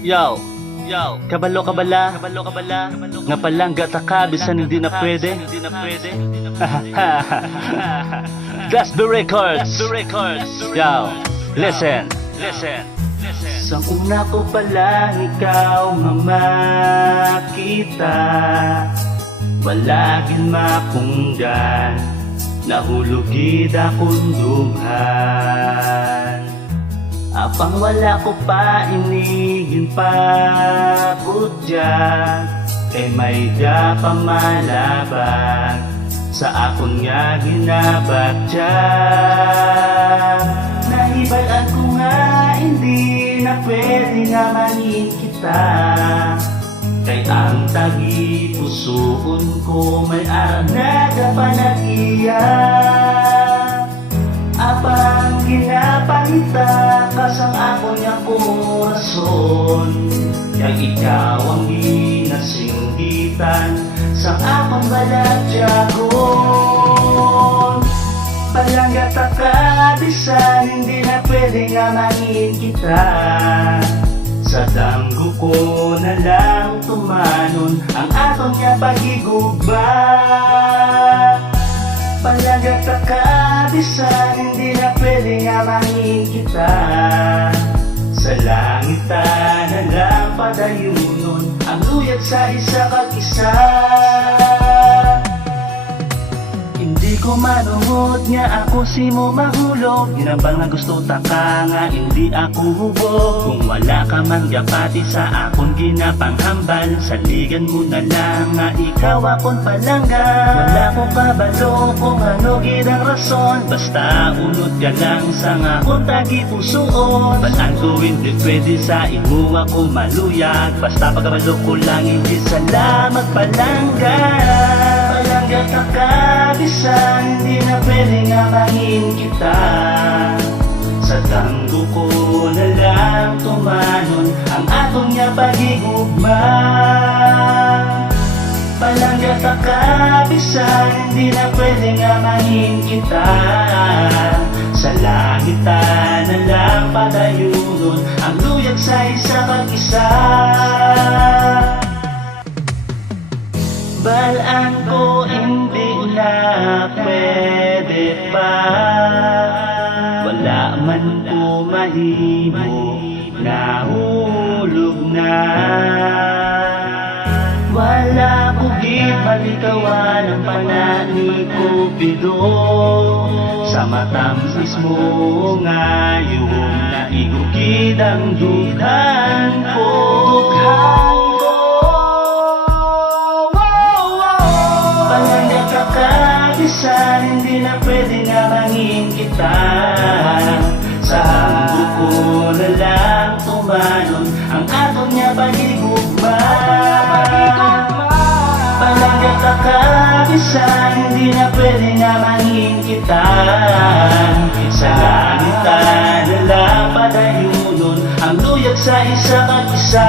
Yo, kabalo kabala, nga palang gataka bisan hindi na pwede. That's the records. Yo, listen. Sa una ko palang ikaw makita, wala gin mapunggan, nahulugid akong dughan. Apang wala ko pa inigin pa kutya, kay may da pamalaban sa akon nga ginabatya. Nahibalan ko nga hindi na pwede nga manin kita, kay ang tagi pusoon ko may arang nagapanagiya. Apang ginapalita kasang ako niya korason, kaya ikaw ang ginasinggitan sa akong baladyagon. Palanggata ka bisan hindi na pwede nga mangin kita, sa danggo ko na lang tumanon ang atong niya pagigugba. Palanggata ka bisan hindi na pwede nga mangin kita, sa langitan na lang padayunon ang luyag sa isa kag-isa. Hindi ko manuhod nga ako si mo mahulog, ginambal nga gusto taka nga hindi ako hubog. Kung wala ka man gapati sa akon ginapanghambal, saligan mo na lang nga ikaw akon palangga. Wala ko kabalo kung ano gidang rason, basta unod ka lang sa nga akon tagi pusoon. Balaan ko hindi pwede sa imo ako maluyag, basta pagkabalo ko lang hindi salamat palangga. Palangga ka ka bisan hindi na pwede nga mangin kita, sa danggo ko na lang tumanon ang atong niya pagigugma. Palanggata ka bisan hindi na pwede nga mangin kita, sa langitan na lang padayunon ang luyag sa isa kag-isa. Balaan ko hindi na pwede pa, wala man ko mahimo, nahulog na. Wala ko gibalikawan ang panani ko pido, sa matamis mo ngayon naigugid ang dughan ko. Palanggata ka bisan hindi na pwede nga mangin kita, sa hanggo ko na lang tumanon ang atong niya pagigugma. Palanggata ka bisan hindi na pwede nga mangin kita, sa langitan na lang padayunon ang luyag sa isa kag-isa.